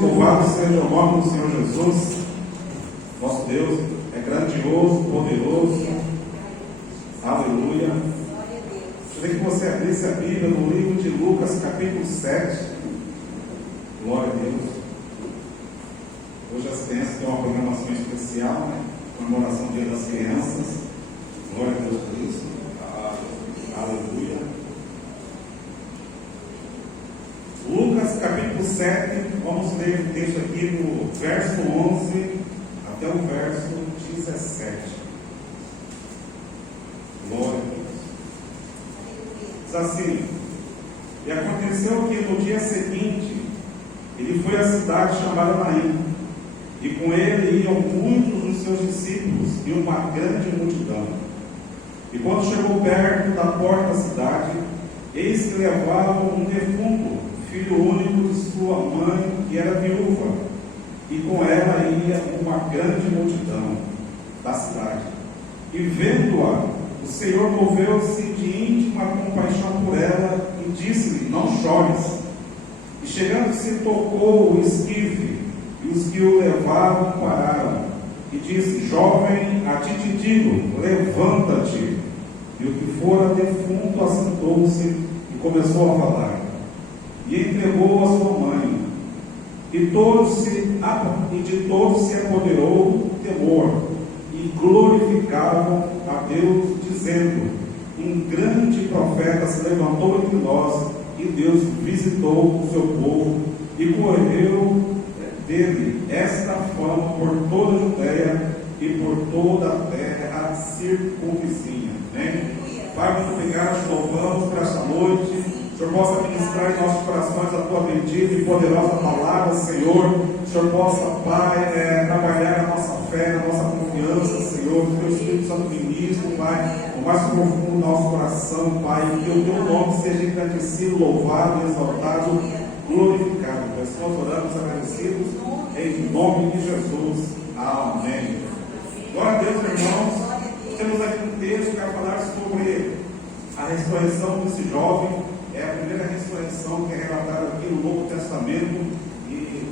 Louvado seja o nome do Senhor Jesus. Nosso Deus é grandioso, poderoso. Aleluia. Gostaria que você abrisse a Bíblia no livro de Lucas, capítulo 7. Glória a Deus. Hoje as crianças têm uma programação especial, né? Comemoração do Dia das Crianças. Glória a Deus por isso. Aleluia. Lucas capítulo 7, vamos ler o texto aqui no verso 11 até o verso 17. Glória a Deus. Diz assim: e aconteceu que no dia seguinte ele foi à cidade chamada Naim, e com ele iam muitos dos seus discípulos e uma grande multidão. E quando chegou perto da porta da cidade, eis que levavam um defunto, filho único de sua mãe, que era viúva, e com ela ia uma grande multidão da cidade. E vendo-a, o Senhor moveu-se de íntima compaixão por ela e disse-lhe: não chores. E chegando-se, tocou o esquife, e os que o levavam pararam, e disse: jovem, a ti te digo, levanta-te. E o que fora defunto assentou-se e começou a falar. E entregou a sua mãe. E de todos se apoderou o temor, e glorificavam a Deus, dizendo: um grande profeta se levantou entre nós, e Deus visitou o seu povo, e correu dele esta fama por toda a Judéia e por toda a terra circunvizinha. Amém? Pai, muito obrigado, te louvamos para esta noite. O Senhor possa ministrar em nossos corações a tua bendita e poderosa palavra, Senhor. O Senhor possa, Pai, trabalhar a nossa fé, a nossa confiança, Senhor. Que o teu Espírito Santo ministre, Pai, o mais profundo do nosso coração, Pai. Que o teu nome seja engrandecido, louvado, exaltado, glorificado. Pai, nós oramos agradecidos em nome de Jesus. Amém. Glória a Deus, irmãos. Temos aqui um texto que vai falar sobre a ressurreição desse jovem. É a primeira ressurreição que é relatada aqui no Novo Testamento. E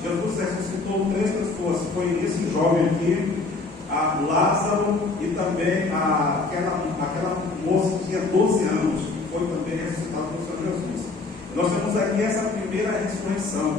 Jesus ressuscitou 3 pessoas. Foi esse jovem aqui, a Lázaro, e também aquela moça que tinha 12 anos, que foi também ressuscitada pelo Senhor Jesus. Nós temos aqui essa primeira ressurreição.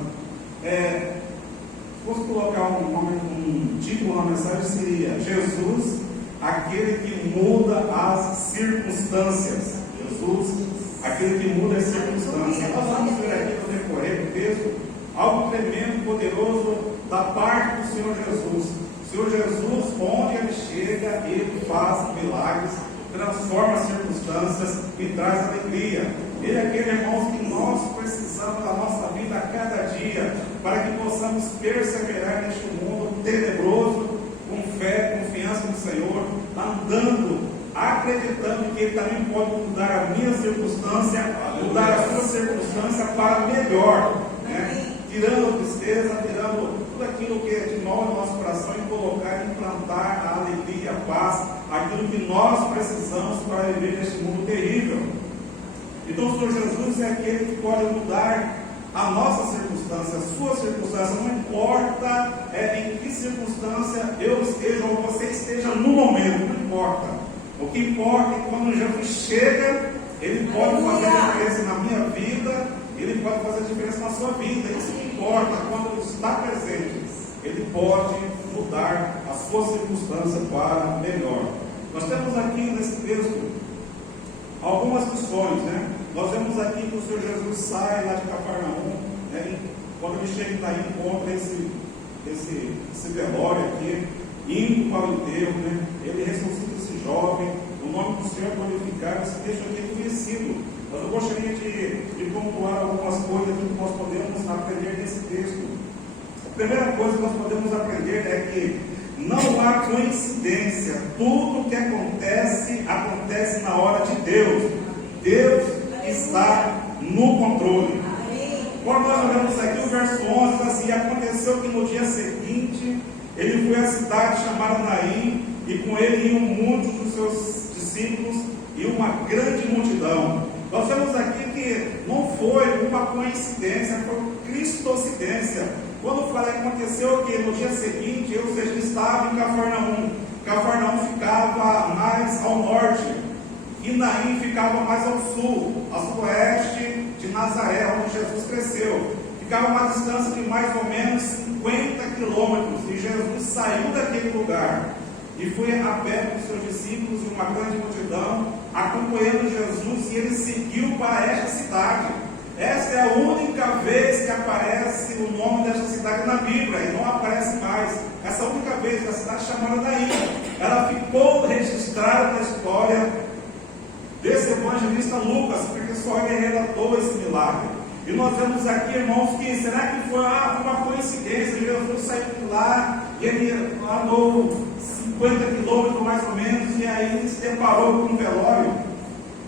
Se fosse colocar um título na mensagem, seria: Jesus, aquele que muda as circunstâncias. Jesus, aquele que muda as circunstâncias. Nós vamos ver aqui no decorrer do texto algo tremendo, poderoso da parte do Senhor Jesus. O Senhor Jesus, onde ele chega, ele faz milagres, transforma as circunstâncias e traz alegria. Ele é aquele, irmãos, que nós precisamos da nossa vida a cada dia, para que possamos perseverar neste mundo tenebroso, com fé, confiança no Senhor, andando, acreditando que Ele também pode mudar a minha circunstância, mudar a sua circunstância para melhor, né? Tirando a tristeza, tirando tudo aquilo que é de nós, no nosso coração, e colocar, implantar a alegria, a paz, aquilo que nós precisamos para viver neste mundo terrível. Então o Senhor Jesus é aquele que pode mudar a nossa circunstância, a sua circunstância. Não importa em que circunstância eu esteja ou você esteja no momento, não importa. O que importa é que quando Jesus chega, Ele pode fazer a diferença na minha vida, Ele pode fazer a diferença na sua vida. Isso que importa, quando Ele está presente, Ele pode mudar a sua circunstância para melhor. Nós temos aqui nesse texto algumas lições, né? Nós vemos aqui que o Senhor Jesus sai lá de Cafarnaum, né? Quando ele chega daí, encontra esse velório aqui, indo para o enterro, né? Ele ressuscita esse jovem, o nome do Senhor glorificado. Esse texto aqui é conhecido, mas eu gostaria de pontuar algumas coisas que nós podemos aprender nesse texto. A primeira coisa que nós podemos aprender é que não há coincidência. Tudo que acontece na hora de Deus. Deus está no controle. Quando nós olhamos aqui o verso 11, assim: aconteceu que no dia seguinte ele foi à cidade chamada Naim, e com ele iam muitos dos seus discípulos e uma grande multidão. Nós vemos aqui que que não foi uma coincidência, foi cristocidência. Quando fala que aconteceu que no dia seguinte, ou seja, ele estava em Cafarnaum. Cafarnaum ficava mais ao norte, e Naim ficava mais ao sul, a sudoeste de Nazaré, onde Jesus cresceu. Ficava uma distância de mais ou menos 50 quilômetros, e Jesus saiu daquele lugar e foi a pé com seus discípulos e uma grande multidão, acompanhando Jesus, e ele seguiu para esta cidade. Esta é a única vez que aparece o nome desta cidade na Bíblia, e não aparece mais. Essa é a única vez, a cidade chamada Naim. Ela ficou registrada na história desse evangelista Lucas, porque só ele relatou esse milagre. E nós vemos aqui, irmãos, que será que foi uma coincidência? Jesus saiu de lá e ele andou 50 quilômetros mais ou menos, e aí ele se deparou com um velório.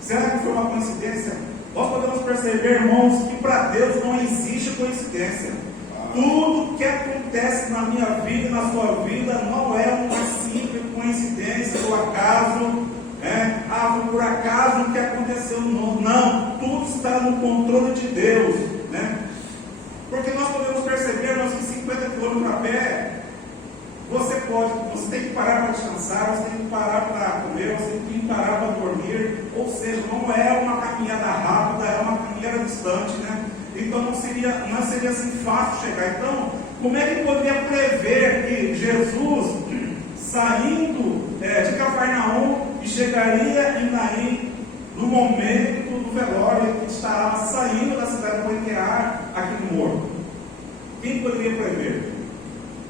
Será que foi uma coincidência? Nós podemos perceber, irmãos, que para Deus não existe coincidência. Tudo que acontece na minha vida e na sua vida não é uma simples coincidência do acaso. Foi por acaso o que aconteceu. Não, tudo está no controle de Deus, porque nós podemos perceber, irmãos, que 50 quilômetros a pé, você tem que parar para descansar, você tem que parar para comer, você tem que parar para dormir, ou seja, não é uma caminhada rápida, é uma caminhada distante, então não seria assim fácil chegar. Então, como é que poderia prever que Jesus, saindo de Cafarnaum, e chegaria em Naim no momento do velório, que estará saindo da cidade para enterrar aquele morto? Quem poderia prever?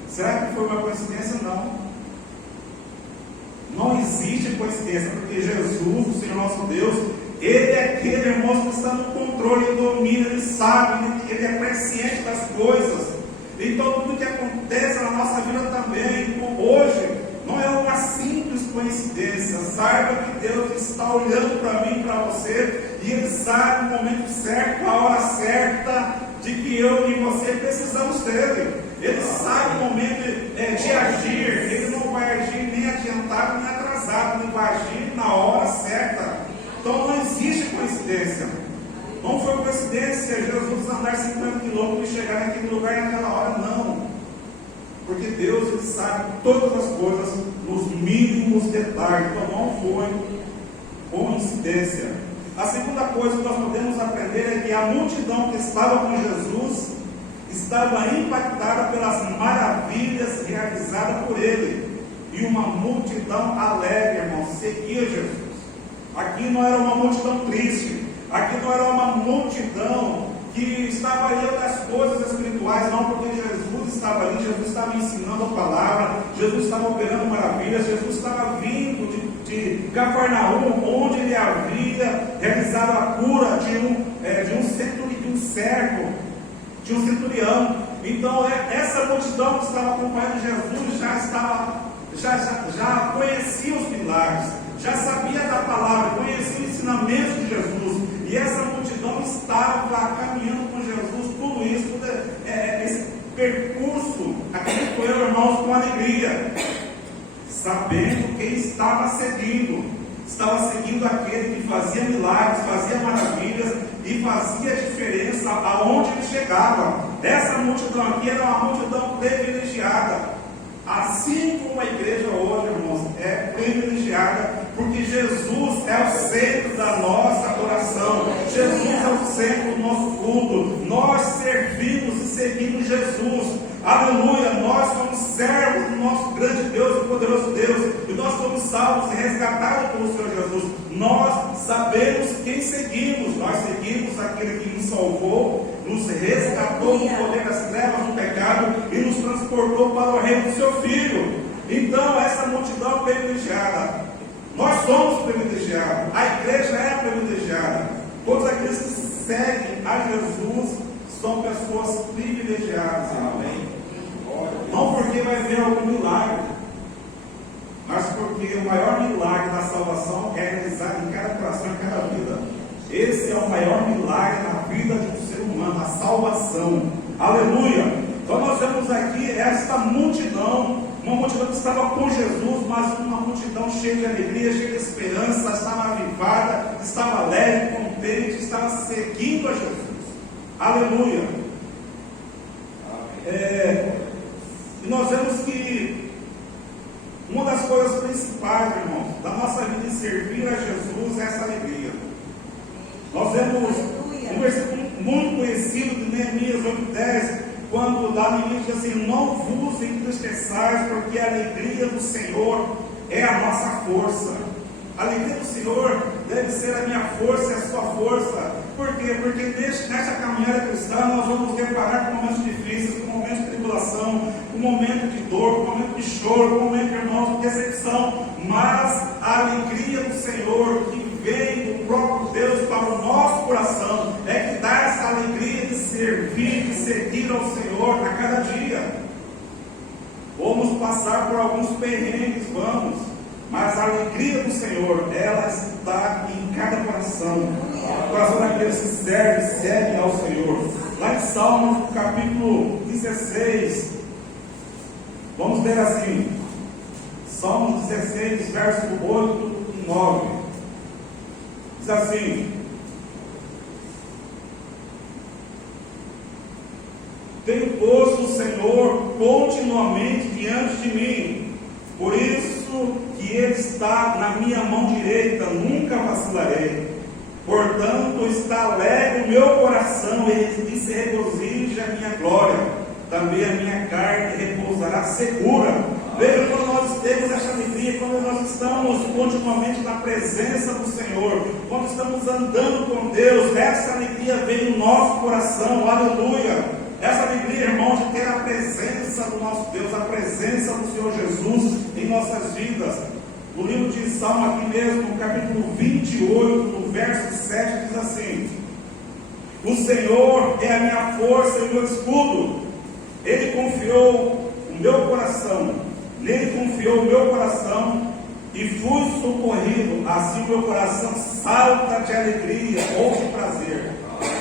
Será que foi uma coincidência? Não. Não existe coincidência, porque Jesus, o Senhor nosso Deus, Ele é aquele, irmão, que está no controle, Ele domina, Ele sabe, Ele é presciente das coisas. Então tudo que acontece na nossa vida também, hoje, não é uma simples coincidência. Saiba que Deus está olhando para mim e para você, e Ele sabe o momento certo, a hora certa, de que eu e você precisamos dele. Ele sabe o momento de agir. Ele não vai agir nem adiantado nem atrasado, ele vai agir na hora certa. Então não existe coincidência. Não foi coincidência Jesus andar 50 quilômetros e chegar naquele lugar naquela hora, não. Porque Deus, Ele sabe todas as coisas nos mínimos detalhes. Então não foi coincidência. A segunda coisa que nós podemos aprender é que a multidão que estava com Jesus estava impactada pelas maravilhas realizadas por ele, e uma multidão alegre, irmão, seguia Jesus. Aqui não era uma multidão triste, aqui não era uma multidão que estava olhando as coisas espirituais, não, porque Jesus estava ali, Jesus estava ensinando a palavra, Jesus estava operando maravilhas, Jesus estava vindo de Cafarnaum, onde ele havia realizado a cura de um servo, de um centurião. Então essa multidão que estava acompanhando Jesus já conhecia os milagres, já sabia da palavra, conhecia o ensinamento de Jesus, e essa multidão estava caminhando com Jesus, tudo isso, esse percurso, acompanhou, irmãos, com alegria, sabendo quem estava seguindo aquele que fazia milagres, fazia maravilhas e fazia diferença aonde ele chegava. Essa multidão aqui era uma multidão privilegiada, assim como a igreja hoje, irmãos, é privilegiada, porque Jesus é o centro da nossa adoração, Jesus é o centro do nosso culto, nós servimos e seguimos Jesus, aleluia, nós somos servos do nosso grande Deus e poderoso Deus, e nós somos salvos e resgatados pelo Senhor Jesus. Nós sabemos quem seguimos, nós seguimos aquele que nos salvou, nos resgatou do poder das trevas, do pecado, e nos transportou para o reino do seu Filho. Então essa multidão é privilegiada, nós somos privilegiados, a igreja é privilegiada, todos aqueles que seguem a Jesus são pessoas privilegiadas, amém? Não porque vai ver algum milagre, mas porque o maior milagre da salvação é realizado em cada coração, em cada vida. Esse é o maior milagre na vida de um ser humano, a salvação, aleluia. Então nós vemos aqui esta multidão, uma multidão que estava com Jesus, mas uma multidão cheia de alegria, cheia de esperança, estava avivada, estava alegre, contente, descendente estava seguindo a Jesus. Aleluia. E nós vemos que uma das coisas principais, irmãos, da nossa vida em servir a Jesus é essa alegria. Nós vemos um versículo muito conhecido de Neemias 8:10, quando lá no início diz assim: não vos entristeçais, porque a alegria do Senhor é a nossa força. A alegria do Senhor deve ser a minha força e a sua força. Por quê? Porque nesta caminhada cristã nós vamos deparar com momentos difíceis, com momentos de tribulação, com momentos de dor, com momentos de choro, com momentos, irmãos, de decepção. Mas a alegria do Senhor que vem do próprio Deus para o nosso coração é que dá essa alegria de servir, de seguir ao Senhor a cada dia. Vamos passar por alguns perrengues, vamos. Mas a alegria do Senhor, ela está em cada coração. O coração daqueles que seguem ao Senhor. Lá em Salmos, capítulo 16, vamos ler assim. Salmos 16, verso 8 e 9. Diz assim: tenho posto o Senhor continuamente diante de mim, por isso que Ele está na minha mão direita, nunca vacilarei. Portanto, está alegre o meu coração, e se regozija a minha glória. Também a minha carne repousará segura. Veja, quando nós temos essa alegria, quando nós estamos continuamente na presença do Senhor, quando estamos andando com Deus, essa alegria vem no nosso coração, aleluia. Essa alegria, irmãos, de ter a presença do nosso Deus, a presença do Senhor Jesus em nossas vidas. O livro de Salmo, aqui mesmo, no capítulo 28, no verso 7, diz assim: o Senhor é a minha força e o meu escudo. Ele confiou o meu coração, nele confiou o meu coração e fui socorrido. Assim o meu coração salta de alegria ou de prazer,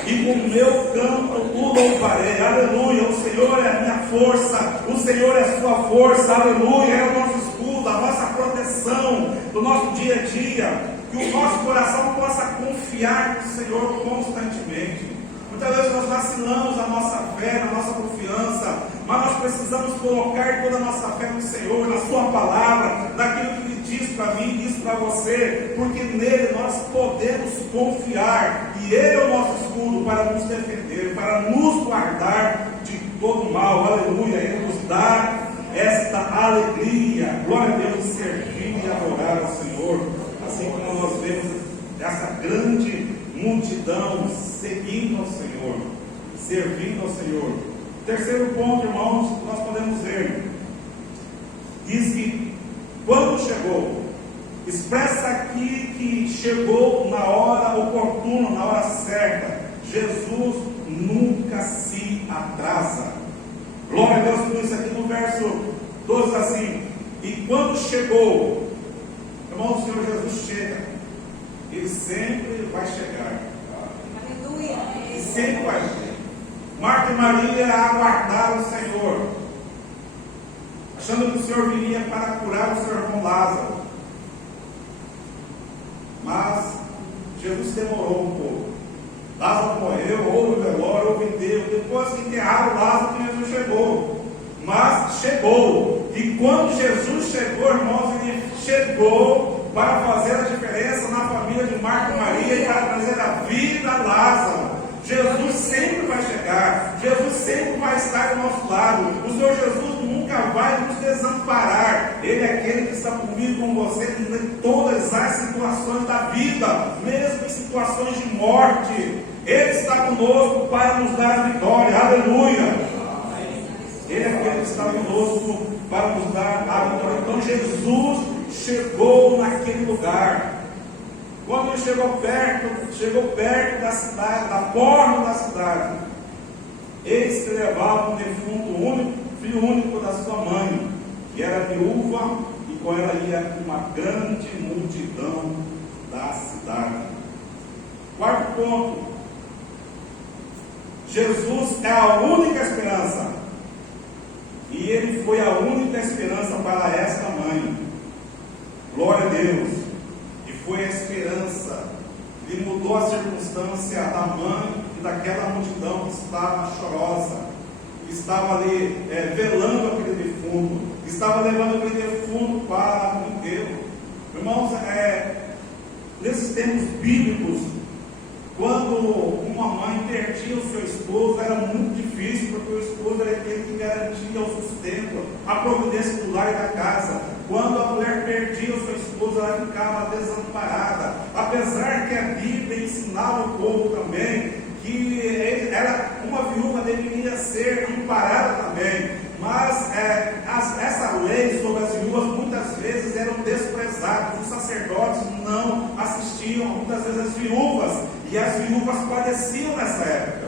e com o meu canto o louvarei. Aleluia. O Senhor é a minha força, o Senhor é a sua força, aleluia. É o nosso escudo, a nossa proteção do nosso dia a dia. Que o nosso coração possa confiar no Senhor constantemente. Muitas vezes nós vacilamos a nossa fé, na nossa confiança, mas nós precisamos colocar toda a nossa fé no Senhor, na sua palavra, naquilo que Ele diz para mim, diz para você, porque nele nós podemos confiar, e Ele é o nosso escudo para nos defender, para nos guardar de todo mal, aleluia. Ele nos dá esta alegria, glória a Deus, de servir e adorar ao Senhor, assim como nós vemos essa grande multidão seguindo ao Senhor, servindo ao Senhor. Terceiro ponto, irmãos, nós podemos ver, diz que quando chegou, expressa aqui que chegou na hora oportuna, na hora certa. Jesus nunca se atrasa. Glória a Deus por isso. Aqui no verso 12 assim: e quando chegou, irmão, o Senhor Jesus chega. Ele sempre vai chegar. Aleluia. E sempre vai chegar. Marta e Maria aguardaram o Senhor, achando que o Senhor viria para curar o seu irmão Lázaro. Mas Jesus demorou um pouco. Lázaro morreu, houve o velório, houve enterro. Depois que enterraram Lázaro, Jesus chegou. Mas chegou. E quando Jesus chegou, irmãos, Ele chegou para fazer a diferença na família de Marta e Maria e para trazer a vida a Lázaro. Jesus sempre vai chegar, Jesus sempre vai estar ao nosso lado. O Senhor Jesus nunca vai nos desamparar. Ele é aquele que está comigo, com você, em todas as situações da vida, mesmo em situações de morte. Ele está conosco para nos dar a vitória, aleluia. Ele é aquele que está conosco para nos dar a vitória. Então Jesus chegou naquele lugar. Quando ele chegou perto da cidade, da porta da cidade, eis que levava um defunto único, filho único da sua mãe, que era viúva, e com ela ia uma grande multidão da cidade. Quarto ponto: Jesus é a única esperança, e Ele foi a única esperança para esta mãe. Glória a Deus. Foi a esperança, Ele mudou as circunstâncias circunstância da mãe e daquela multidão que estava chorosa, que estava ali velando aquele defunto, que estava levando aquele defunto para o enterro. Irmãos, nesses termos bíblicos, quando uma mãe perdia o seu esposo, era muito difícil, porque o esposo era aquele que garantia o sustento, a providência do lar e da casa. Quando a mulher perdia o seu esposo, ela ficava desamparada. Apesar que a Bíblia ensinava o povo também que uma viúva deveria ser amparada também. Mas essa lei sobre as viúvas muitas vezes eram desprezadas. Os sacerdotes não assistiam muitas vezes as viúvas, e as viúvas padeciam nessa época.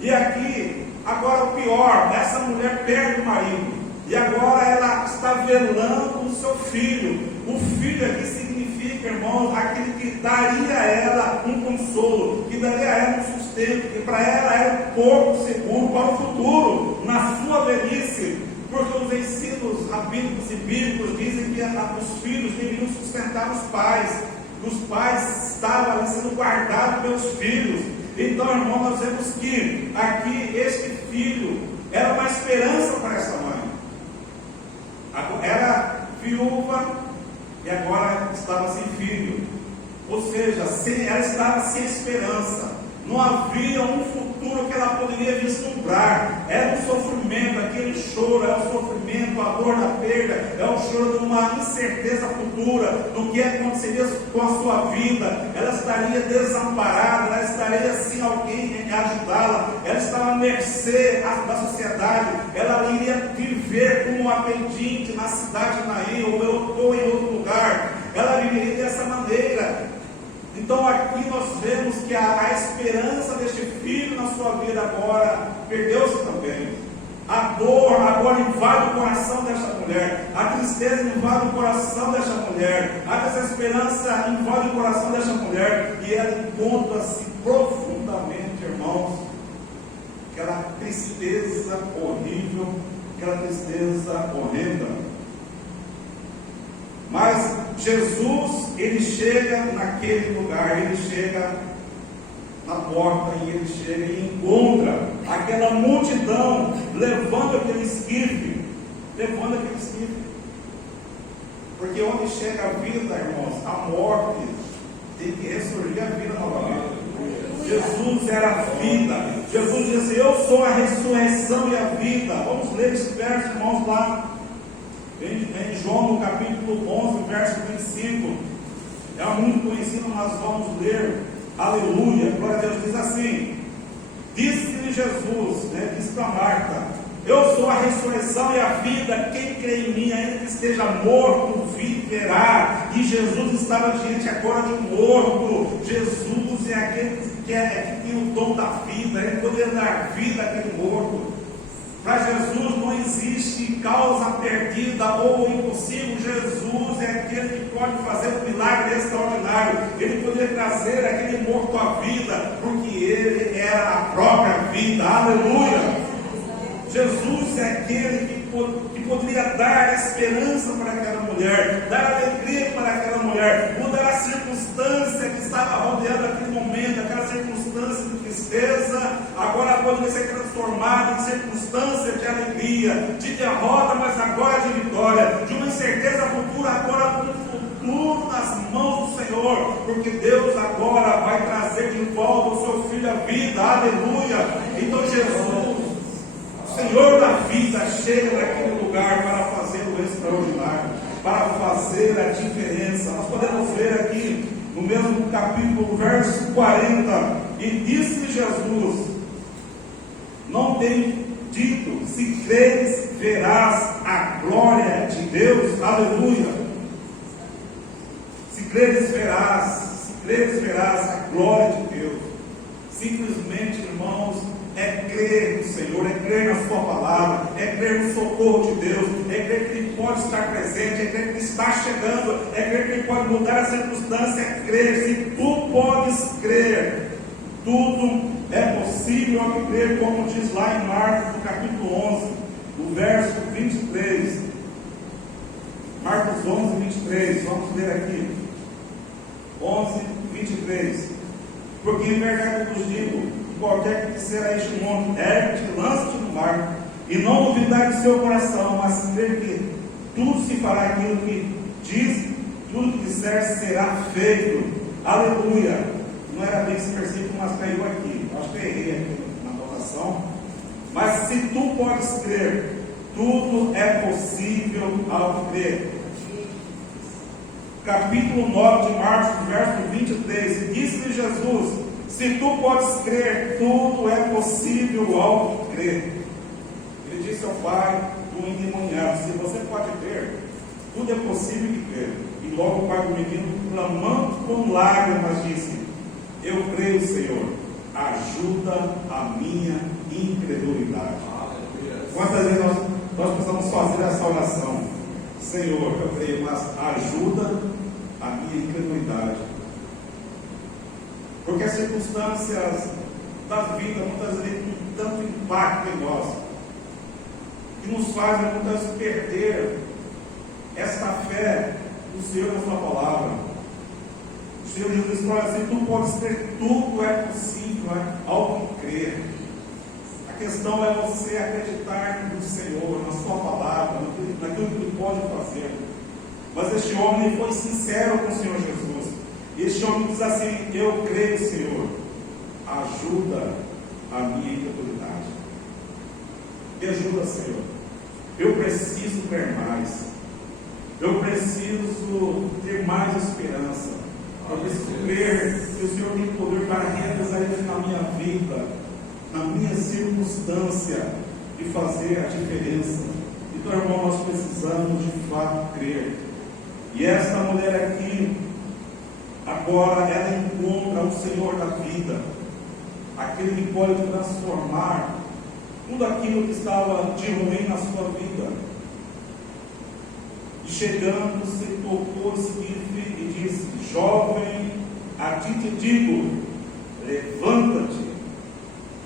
E aqui, agora o pior, essa mulher perde o marido, e agora ela está velando o seu filho. O filho aqui significa, irmãos, aquele que daria a ela um consolo, que daria a ela um sustento, que para ela era um porto seguro para o futuro, na sua velhice. Porque os ensinos rabínicos e bíblicos dizem que os filhos deveriam sustentar os pais. Os pais estavam ali sendo guardados pelos filhos. Então, irmão, nós vemos que aqui este filho era uma esperança para essa mãe. Era viúva e agora estava sem filho. Ou seja, ela estava sem esperança. Não havia um futuro que ela poderia vislumbrar. Era um sofrimento, aquele choro, é o sofrimento, a dor da perda, é o choro de uma incerteza futura, do que aconteceria com a sua vida. Ela estaria desamparada, ela estaria sem alguém em ajudá-la, ela estava à mercê da sociedade, ela iria viver como uma pedinte na cidade de Naim, ou em outro lugar. Ela viveria dessa maneira. Então aqui nós vemos que a esperança deste filho na sua vida agora perdeu-se também. A dor agora invade o coração desta mulher, a tristeza invade o coração desta mulher, a desesperança invade o coração desta mulher, e ela encontra-se profundamente, irmãos, aquela tristeza horrível, aquela tristeza horrenda. Mas Jesus, ele chega naquele lugar, ele chega na porta e ele chega e encontra aquela multidão levando aquele esquife. Porque onde chega a vida, irmãos, a morte tem que ressurgir a vida novamente. Jesus era a vida. Jesus disse: eu sou a ressurreição e a vida. Vamos ler esse verso, irmãos, lá em João, no capítulo 11, verso 25. É muito conhecido, nós vamos ler. Aleluia, glória a Deus. Diz assim: disse-lhe Jesus, disse para Marta: eu sou a ressurreição e a vida, quem crê em mim, ainda que esteja morto, viverá. E Jesus estava diante agora de um morto. Jesus é aquele que tem o dom da vida, ele poderia dar vida àquele morto. Para Jesus não existe causa perdida ou impossível. Jesus é aquele que pode fazer um milagre extraordinário. Ele poderia trazer aquele morto à vida, porque ele era a própria vida. Aleluia! Jesus é aquele que poderia dar esperança para aquela mulher, dar alegria para aquela mulher, mudar a circunstância que estava rodeando aquele momento, aquela circunstância de tristeza, agora poderia ser transformada em circunstância de alegria, de derrota, mas agora de vitória, de uma incerteza futura, agora com um futuro nas mãos do Senhor, porque Deus agora vai trazer de volta o seu filho à vida. Aleluia! Então Jesus, Senhor da vida, chega naquele lugar para fazer o extraordinário, para fazer a diferença. Nós podemos ver aqui no mesmo capítulo, verso 40, e disse Jesus: não tem dito, se creres, verás a glória de Deus. Aleluia! Se creres, verás a glória de Deus. Simplesmente, irmãos, é crer no Senhor, é crer na sua palavra, é crer no socorro de Deus, é crer que Ele pode estar presente, é crer que Ele está chegando, é crer que Ele pode mudar a circunstância, é crer. Se tu podes crer, tudo é possível ao que crer, como diz lá em Marcos, no capítulo 11, no verso 23. Marcos 11, 23, vamos ler aqui. 11, 23. Porque em verdade vos digo, que qualquer que disser a este monte, ergue-te, lança-te no mar, e não duvidar de seu coração, mas crer que tudo se fará aquilo que diz, tudo que disser será feito. Aleluia! Não era bem esse versículo, mas caiu aqui. Acho que eu errei aqui na anotação. Mas se tu podes crer, tudo é possível ao que crer. Capítulo 9 de Marcos, verso 23. Disse-lhe Jesus: se tu podes crer, tudo é possível ao que crer. Ele disse ao pai do endemoniado: se você pode crer, tudo é possível de crer. E logo o pai do menino, clamando com lágrimas, disse: eu creio, Senhor, ajuda a minha incredulidade. Quantas vezes nós precisamos fazer essa oração? Senhor, eu creio, mas ajuda a minha incredulidade. Porque as circunstâncias da vida muitas vezes têm tanto impacto em nós, que nos fazem muitas vezes perder esta fé do Senhor na sua palavra. O Senhor Jesus fala assim: tu podes crer, tudo é possível ao que crer. A questão é você acreditar no Senhor, na sua palavra, naquilo que Ele pode fazer. Mas este homem foi sincero com o Senhor Jesus. Este homem diz assim: eu creio, Senhor, ajuda a minha incredulidade. Me ajuda, Senhor. Eu preciso crer mais. Eu preciso ter mais esperança. Eu preciso crer que o Senhor tem poder para realizar isso na minha vida, na minha circunstância, e fazer a diferença. Então, irmão, nós precisamos de fato crer. E esta mulher aqui, agora, ela encontra o Senhor da vida, aquele que pode transformar tudo aquilo que estava de ruim na sua vida. E chegando, se tocou esse chifre e disse: jovem, a ti te digo, levanta-te.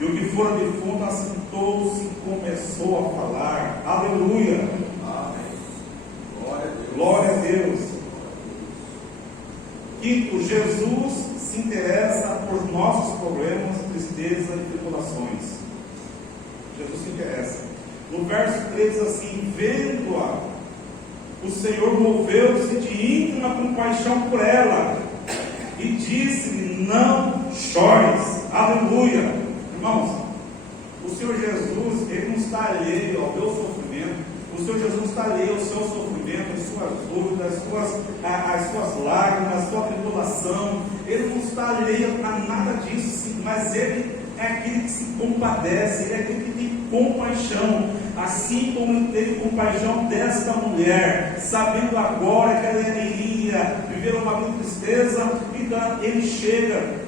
E o que fora defunto assentou-se e começou a falar. Aleluia! Amém. Glória a Deus. Quinto, Jesus se interessa por nossos problemas, tristeza e tribulações. Jesus se interessa. No verso 3 diz assim: vendo-a, o Senhor moveu-se de íntima compaixão por ela e disse-lhe: não chores. Aleluia. Irmãos, o Senhor Jesus, Ele não está alheio ao teu sofrimento. O Senhor Jesus está alheio ao seu sofrimento, às suas dúvidas, às suas lágrimas, à sua tribulação. Ele não está alheio a nada disso, sim, mas Ele é aquele que se compadece, Ele é aquele que tem compaixão, assim como Ele teve compaixão desta mulher, sabendo agora que ela iria viver uma grande tristeza. Então Ele chega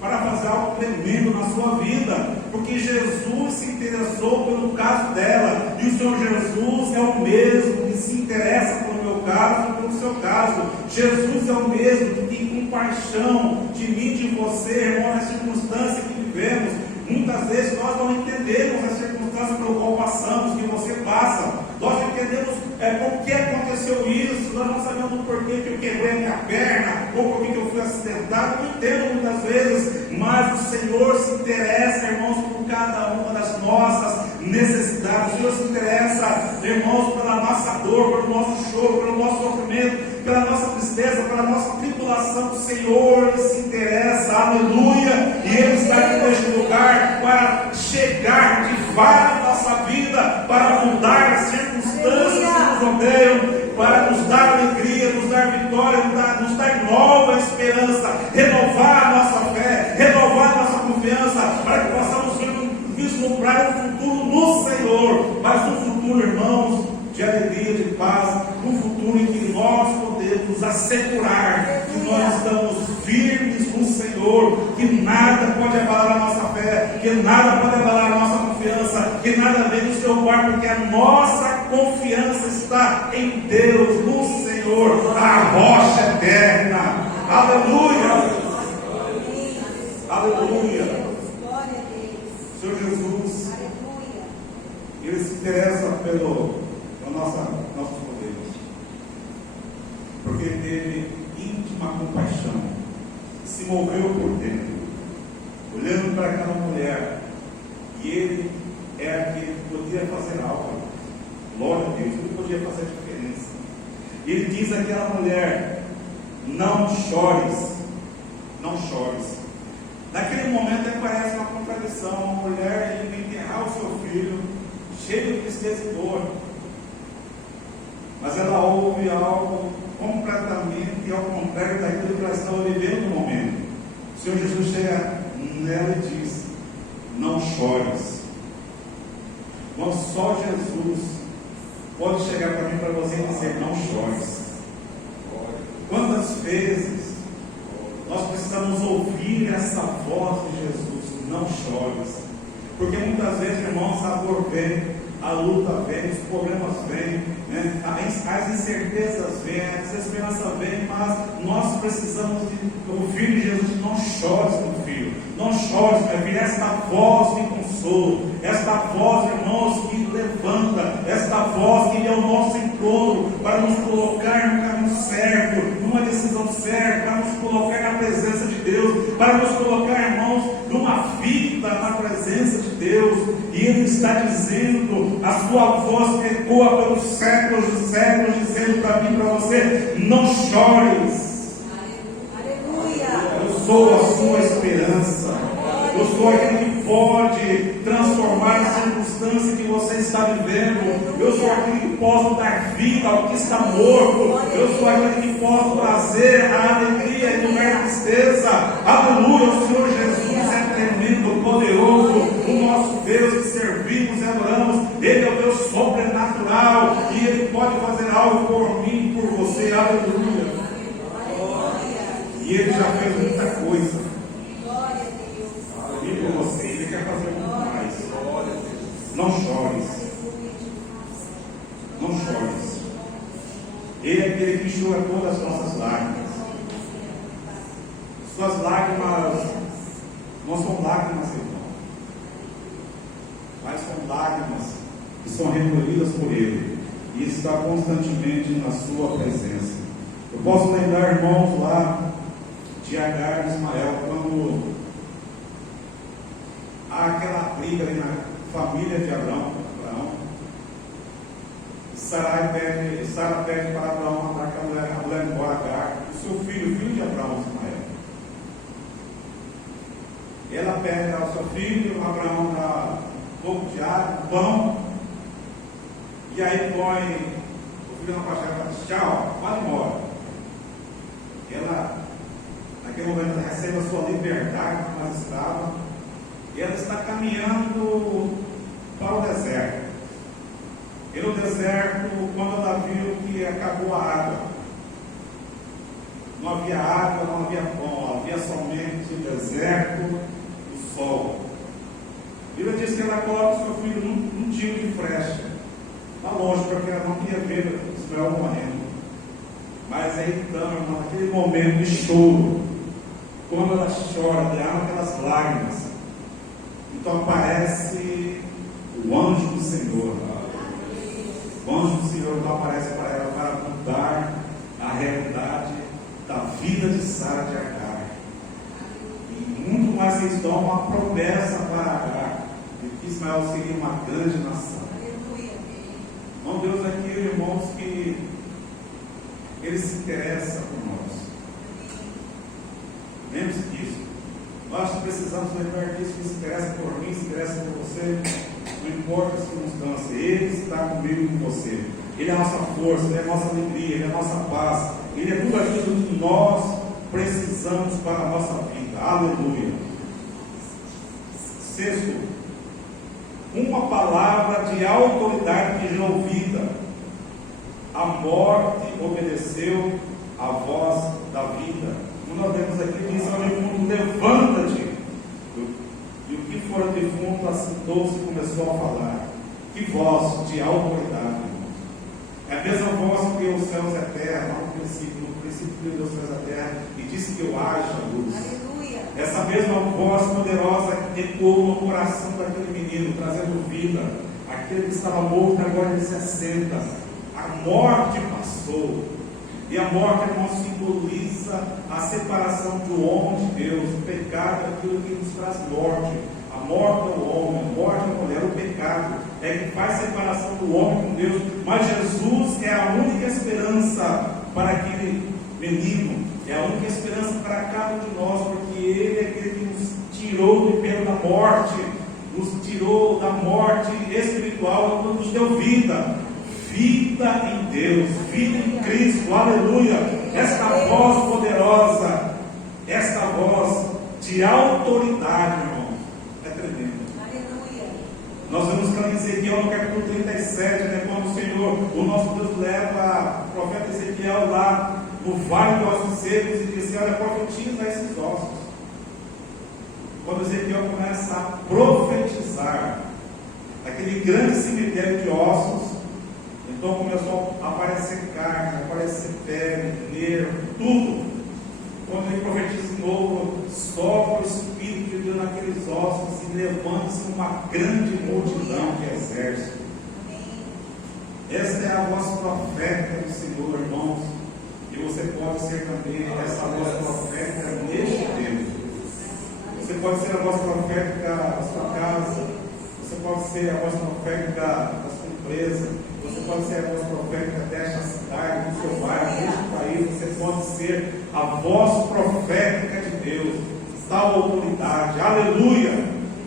para fazer algo tremendo na sua vida, porque Jesus se interessou pelo caso dela, e o Senhor Jesus é o mesmo que se interessa pelo meu caso e pelo seu caso. Jesus é o mesmo que tem compaixão de mim e de você, irmão, na circunstância que vivemos. Muitas vezes nós não entendemos a circunstância pelo qual passamos, que você passa. Nós não entendemos por que aconteceu isso, nós não sabemos o porquê que eu quebrei a minha perna, ou por que eu fui acidentado. Não entendo muitas vezes, mas o Senhor se interessa, irmãos, por cada uma das nossas necessidades. O Senhor se interessa, irmãos, pela nossa dor, pelo nosso choro, pelo nosso sofrimento, pela nossa tristeza, pela nossa tribulação. O Senhor se interessa, aleluia, e Ele está aqui neste lugar para chegar de fato na nossa vida, para mudar as circunstâncias que nos rodeiam, para nos dar alegria, nos dar vitória, nos dar nova esperança, renovar a nossa fé, renovar a nossa confiança, para que possamos vislumbrar um futuro no Senhor, mas um futuro, irmãos, de alegria, de paz, um futuro em que nós podemos assegurar que nós estamos firmes no Senhor, que nada pode abalar a nossa fé, que nada pode abalar a nossa confiança, que nada vem nos preocupar, porque a nossa confiança está em Deus, no Senhor, a rocha eterna. Aleluia! Aleluia! Senhor Jesus, Ele se interessa pelos nossos poderes, porque Ele teve íntima compaixão, se moveu por dentro. olhando para aquela mulher, e ele é aquele que podia fazer algo. Glória a Deus, ele podia fazer a diferença. Ele diz àquela mulher: não chores, não chores. Naquele momento parece uma contradição, uma mulher indo enterrar o seu filho, cheio de tristeza e dor, mas ela ouve algo completamente ao contrário daquilo que ela estava vivendo no momento. O Senhor Jesus chega nela e diz: não chores. Mas só Jesus pode chegar para mim, para você, e dizer: não chores. Quantas vezes nós precisamos ouvir essa voz de Jesus: não chores. Porque muitas vezes, irmãos, a dor vem, a luta vem, os problemas vêm, né? As incertezas vêm, a desesperança vem, mas nós precisamos ouvir de Jesus: não chores, meu filho, não chores, minha filha. Esta voz me consola, esta voz, irmãos, que levanta, esta voz que é o nosso encontro para nos colocar no caminho certo, numa decisão certa, para nos colocar na presença de Deus, para nos colocar, irmãos, numa vida na presença de Deus. E Ele está dizendo, a sua voz que ecoa pelos séculos dos séculos, dizendo para mim e para você: não chores. Aleluia. Eu sou a sua esperança. Eu sou aquele que pode transformar a circunstância que você está vivendo. Eu sou aquele que posso dar vida ao que está morto. Eu sou aquele que posso trazer a alegria e não a tristeza. Aleluia. O Senhor Jesus é tremendo, poderoso. O nosso Deus que servimos e adoramos, Ele é o Deus sobrenatural, e Ele pode fazer algo por mim e por você. Aleluia. E Ele já fez muita coisa. E por você, Ele quer fazer muito mais. Não chores. Não chores. Ele é aquele que enxuga todas as nossas lágrimas. Suas lágrimas não são lágrimas, irmão, mas são lágrimas que são recolhidas por Ele e está constantemente na sua presença. Eu posso lembrar, irmãos, lá de Agar e Ismael, quando há aquela briga ali na família de Abraão. Sara pede para Abraão mandar a mulher embora, Agar, o seu filho, o filho de Abraão, Ismael. Ela pede ao seu filho, Abraão dá um pouco de água, pão, e aí põe o filho na pachela e diz: tchau, vai embora. Ela, naquele momento, recebe a sua liberdade como ela estava, e ela está caminhando para o deserto. E no deserto, quando ela viu que acabou a água, não havia água, não havia pão, havia somente o deserto, o sol. A Bíblia diz que ela coloca o seu filho num tiro de flecha, está longe, porque ela não queria ver Ismael morrendo. Mas aí então, irmão, naquele momento de choro, quando ela chora, derrama aquelas lágrimas, então aparece o anjo do Senhor. O anjo do Senhor então aparece para ela para mudar a realidade da vida de Sara de Agar. E muito mais eles dão uma promessa para Agar, de que Ismael seria uma grande nação. Então Deus aqui, irmãos, que Ele se interessa por nós. Lembre-se disso. Nós precisamos lembrar disso, que se interessa por mim, se interessa por você. Não importa a circunstância, Ele está comigo e com você. Ele é a nossa força, Ele é a nossa alegria, Ele é a nossa paz. Ele é tudo aquilo que nós precisamos para a nossa vida. Aleluia. Sexto, uma palavra de autoridade de ouvida. A morte obedeceu à voz da vida. Como nós vemos aqui, diz ao defunto: levanta-te. E o que fora defunto assentou-se e começou a falar. Que voz de autoridade, irmãos. É a mesma voz que criou os céus e a terra, lá no princípio criou os céus e a terra, e disse que eu haja luz. Aleluia. Essa mesma voz poderosa ecoou no coração daquele menino, trazendo vida. Aquele que estava morto, agora ele se assenta. A morte passou. E a morte, irmão, simboliza a separação do homem de Deus. O pecado é aquilo que nos traz morte. A morte é o homem, a morte é a mulher, o pecado é que faz separação do homem com Deus. Mas Jesus é a única esperança para aquele menino, é a única esperança para cada um de nós, porque Ele é aquele que nos tirou do império da morte, nos tirou da morte espiritual, nos deu vida. Vida em Deus, vida em Cristo, aleluia. Esta voz poderosa, esta voz de autoridade, irmão, é tremenda. Aleluia. Nós vemos que em Ezequiel, no capítulo 37, né, quando o Senhor, o nosso Deus, leva o profeta Ezequiel lá no vale de ossos secos e diz assim: olha, profetiza esses ossos. Quando Ezequiel começa a profetizar aquele grande cemitério de ossos, então começou a aparecer carne, a aparecer pele, nervo, tudo. Quando ele profetiza de novo, sopra o Espírito de Deus naqueles ossos e levanta-se uma grande multidão de exército. Esta é a voz profética do Senhor, irmãos. E você pode ser também essa voz profética neste tempo. Você pode ser a voz profética da sua casa. Você pode ser a voz profética da sua empresa. Você pode ser a voz profética desta cidade, do seu bairro, deste país. Você pode ser a voz profética de Deus. Tal autoridade, aleluia!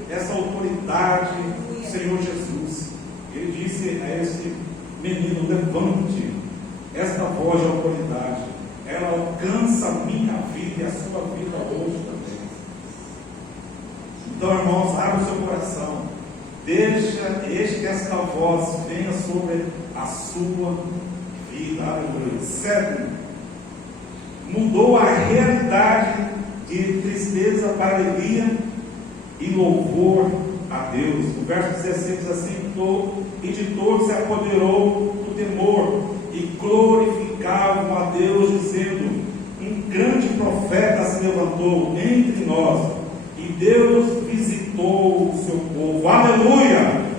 Essa autoridade do Senhor Jesus. Ele disse a esse menino: levante. Esta voz de autoridade, ela alcança a minha vida e a sua vida hoje também. Então, irmãos, abra o seu coração. Deixa que esta voz venha sobre a sua vida. Aleluia. 7. Mudou a realidade de tristeza para alegria e louvor a Deus. O verso 16 diz assim: e de todos se apoderou do temor e glorificavam a Deus, dizendo: um grande profeta se levantou entre nós, e Deus visitou o seu povo. Aleluia!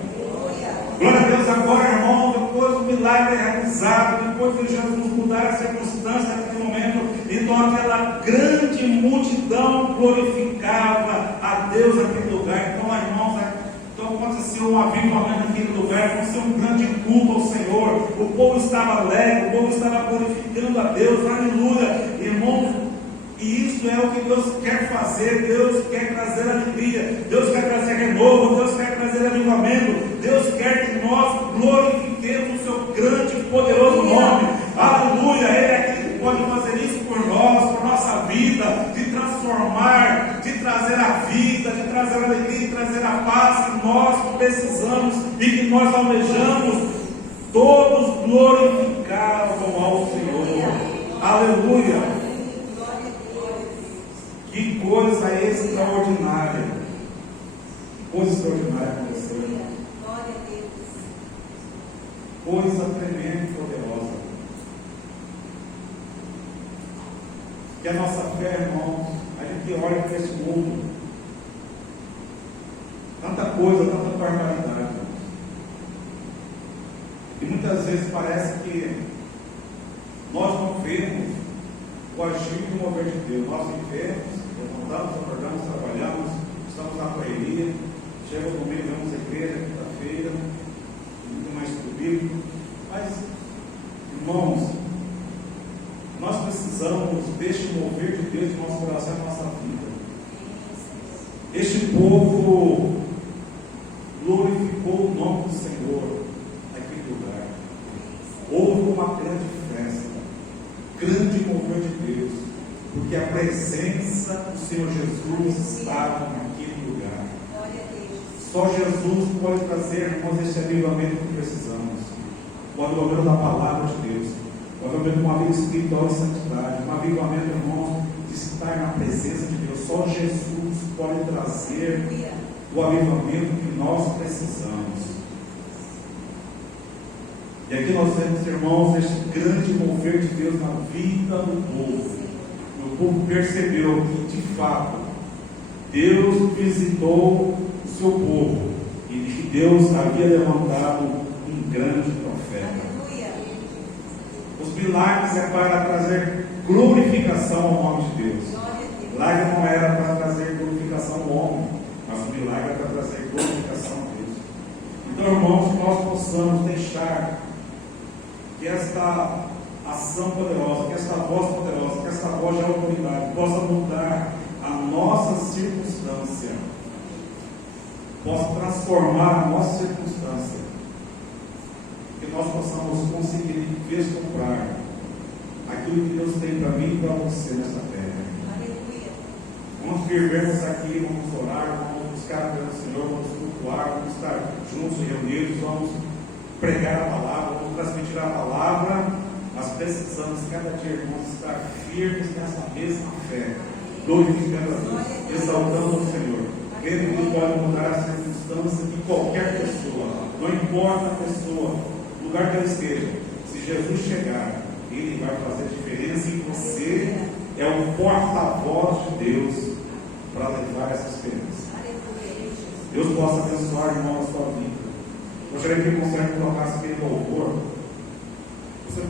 Glória a Deus. Agora, irmão, depois do milagre realizado, depois de Jesus mudar a circunstância naquele momento, então aquela grande multidão glorificava a Deus naquele lugar. Então, irmãos, aconteceu um avivamento naquele lugar, aconteceu um grande culto ao Senhor. O povo estava alegre, o povo estava glorificando a Deus. Aleluia, irmãos. E isso é o que Deus quer fazer. Deus quer trazer alegria, Deus quer trazer renovo, Deus quer trazer avivamento. Deus quer que nós glorifiquemos o seu grande e poderoso nome. Aleluia. Ele é aquele que pode fazer isso por nós, por nossa vida, de transformar, de trazer a vida, de trazer a alegria, de trazer a paz que nós precisamos e que nós almejamos. Todos glorificavam ao Senhor. Aleluia. Que coisa extraordinária. Que coisa extraordinária aconteceu. Coisa tremenda e poderosa. Que a nossa fé, irmãos, a gente olha para esse mundo, tanta coisa, tanta barbaridade, irmãos. E muitas vezes parece que nós não vemos o agir do mover de Deus. Nós vivemos, levantamos, acordamos, trabalhamos, estamos na correria, chega o domingo, vamos à igreja, quinta-feira, muito mais do bíblico. Mas, irmãos, nós precisamos deste mover de Deus no nosso coração e na nossa vida. Este povo glorificou o nome do Senhor naquele lugar. Houve uma grande festa, grande mover de Deus, porque a presença do Senhor Jesus estava naquele lugar. Só Jesus pode trazer, irmãos, este avivamento que precisamos. O avivamento da palavra de Deus, o avivamento de uma vida espiritual e santidade, um avivamento, irmãos, de estar na presença de Deus. Só Jesus pode trazer o avivamento que nós precisamos. E aqui nós vemos, irmãos, este grande mover de Deus na vida do povo. O povo percebeu que, de fato, Deus visitou o seu povo e que Deus havia levantado um grande profeta. Os milagres é para trazer glorificação ao nome de Deus. Milagre não era para trazer glorificação ao homem, mas o milagre é para trazer glorificação a Deus. Então, irmãos, que nós possamos deixar que esta ação poderosa, que esta voz poderosa, que esta voz de autoridade possa mudar a nossa circunstância, possa transformar a nossa circunstância, que nós possamos conseguir vislumbrar aquilo que Deus tem para mim e para você nessa terra. Vamos vivermos aqui, vamos orar, vamos buscar a Deus do Senhor, vamos cultuar, vamos estar juntos, reunidos, vamos pregar a palavra, vamos transmitir a palavra, mas precisamos cada dia, irmãos, estar firmes nessa mesma fé, glorificando a Deus, exaltando o Senhor, crendo que pode mudar a circunstância de qualquer pessoa, não importa a pessoa, o lugar que ela esteja, se Jesus chegar, Ele vai fazer diferença e você é o porta-voz de Deus para levar essa esperança. Deus possa abençoar, irmão, a sua vida. Gostaria que você colocasse aquele louvor. Você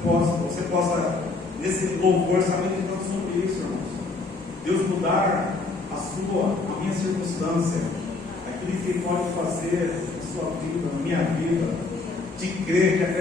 possa, nesse louvor, estar meditando sobre isso, irmãos. Deus mudar a minha circunstância, aquilo que Ele pode fazer na sua vida, na minha vida, de crer que acreditar.